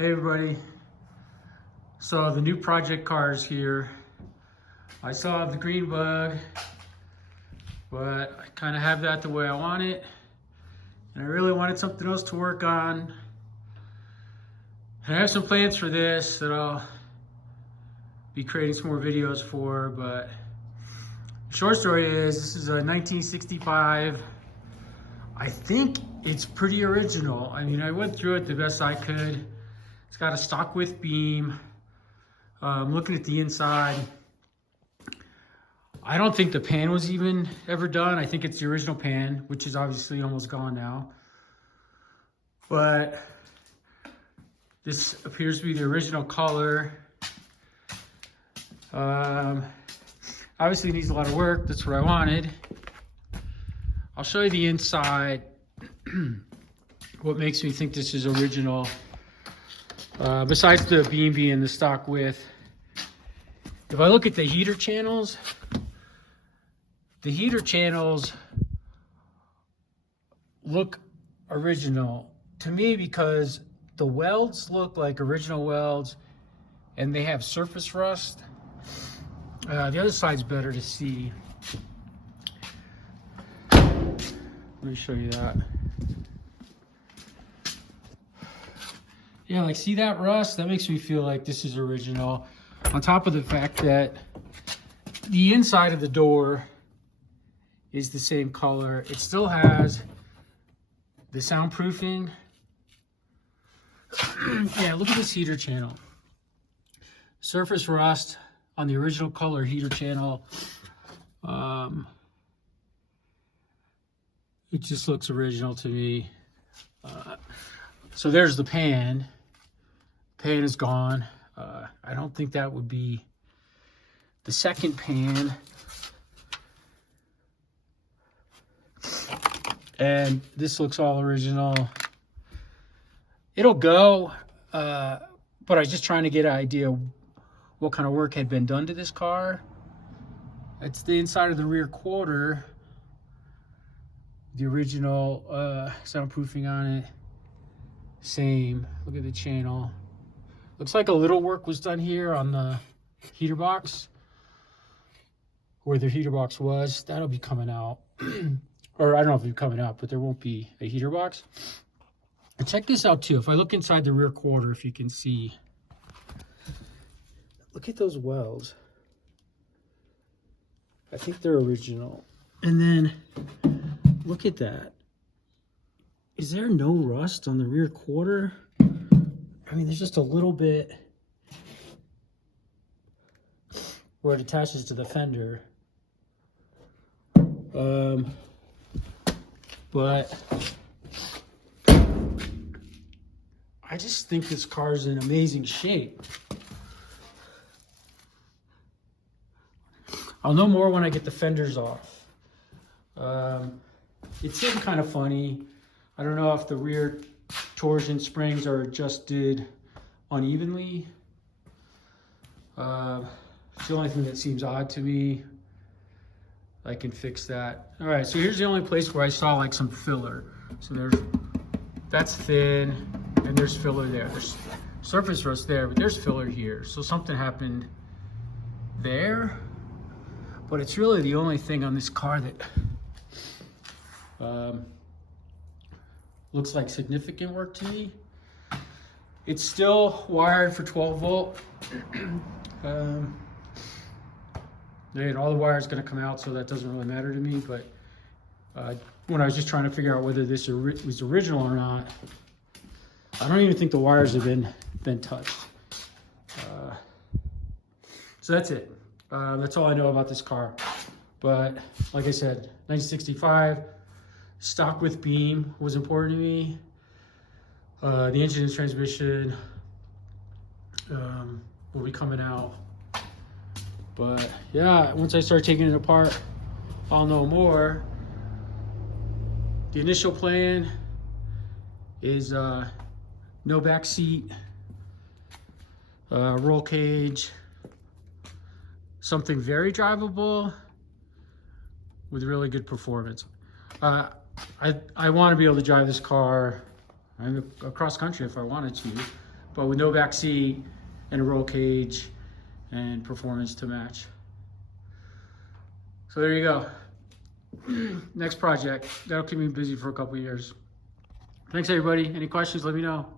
Hey everybody, so the new project car is here. I still have the green bug, but I kind of have that the way I want it. And I really wanted something else to work on. And I have some plans for this that I'll be creating some more videos for, but the short story is this is a 1965. I think it's pretty original. I mean, I went through it the best I could. It's got a stock width beam. Looking at the inside, I don't think the pan was even ever done. I think it's the original pan, which is obviously almost gone now. But this appears to be the original color. Obviously needs a lot of work. That's what I wanted. I'll show you the inside. What makes me think this is original. Besides the beam being the stock width, if I look at the heater channels look original to me because the welds look like original welds and they have surface rust. The other side's better to see. Let me show you that. Yeah, like see that rust? That makes me feel like this is original. On top of the fact that the inside of the door is the same color. It still has the soundproofing. Yeah, look at this heater channel. Surface rust on the original color heater channel. It just looks original to me. So there's the pan. Pan is gone. I don't think that would be the second pan. And this looks all original. It'll go, but I was just trying to get an idea what kind of work had been done to this car. It's the inside of the rear quarter. The original soundproofing on it. Same. Look at the channel. Looks like a little work was done here on the heater box, where the heater box was. That'll be coming out. Or I don't know if it'll be coming out, but there won't be a heater box. And check this out too. If I look inside the rear quarter, if you can see, look at those welds. I think they're original. And then look at that. Is there no rust on the rear quarter? I mean, there's just a little bit where it attaches to the fender. But I just think this car is in amazing shape. I'll know more when I get the fenders off. It's sitting kind of funny. I don't know if the rear torsion springs are adjusted unevenly. It's the only thing that seems odd to me. I can fix that. All right, so here's the only place where I saw like some filler. So that's thin, and there's filler there. There's surface rust there, but there's filler here. So something happened there, but it's really the only thing on this car that looks like significant work to me. It's still wired for 12 volt. And all the wires going to come out, so that doesn't really matter to me. But when I was just trying to figure out whether this was original or not, I don't even think the wires have been touched. So that's it. That's all I know about this car. But like I said, 1965. Stock width beam was important to me. The engine and transmission will be coming out. But yeah, once I start taking it apart, I'll know more. The initial plan is no back seat, roll cage, something very drivable with really good performance. I want to be able to drive this car across country if I wanted to, but with no back seat and a roll cage and performance to match. So there you go. Next project. That'll keep me busy for a couple of years. Thanks everybody. Any questions, let me know.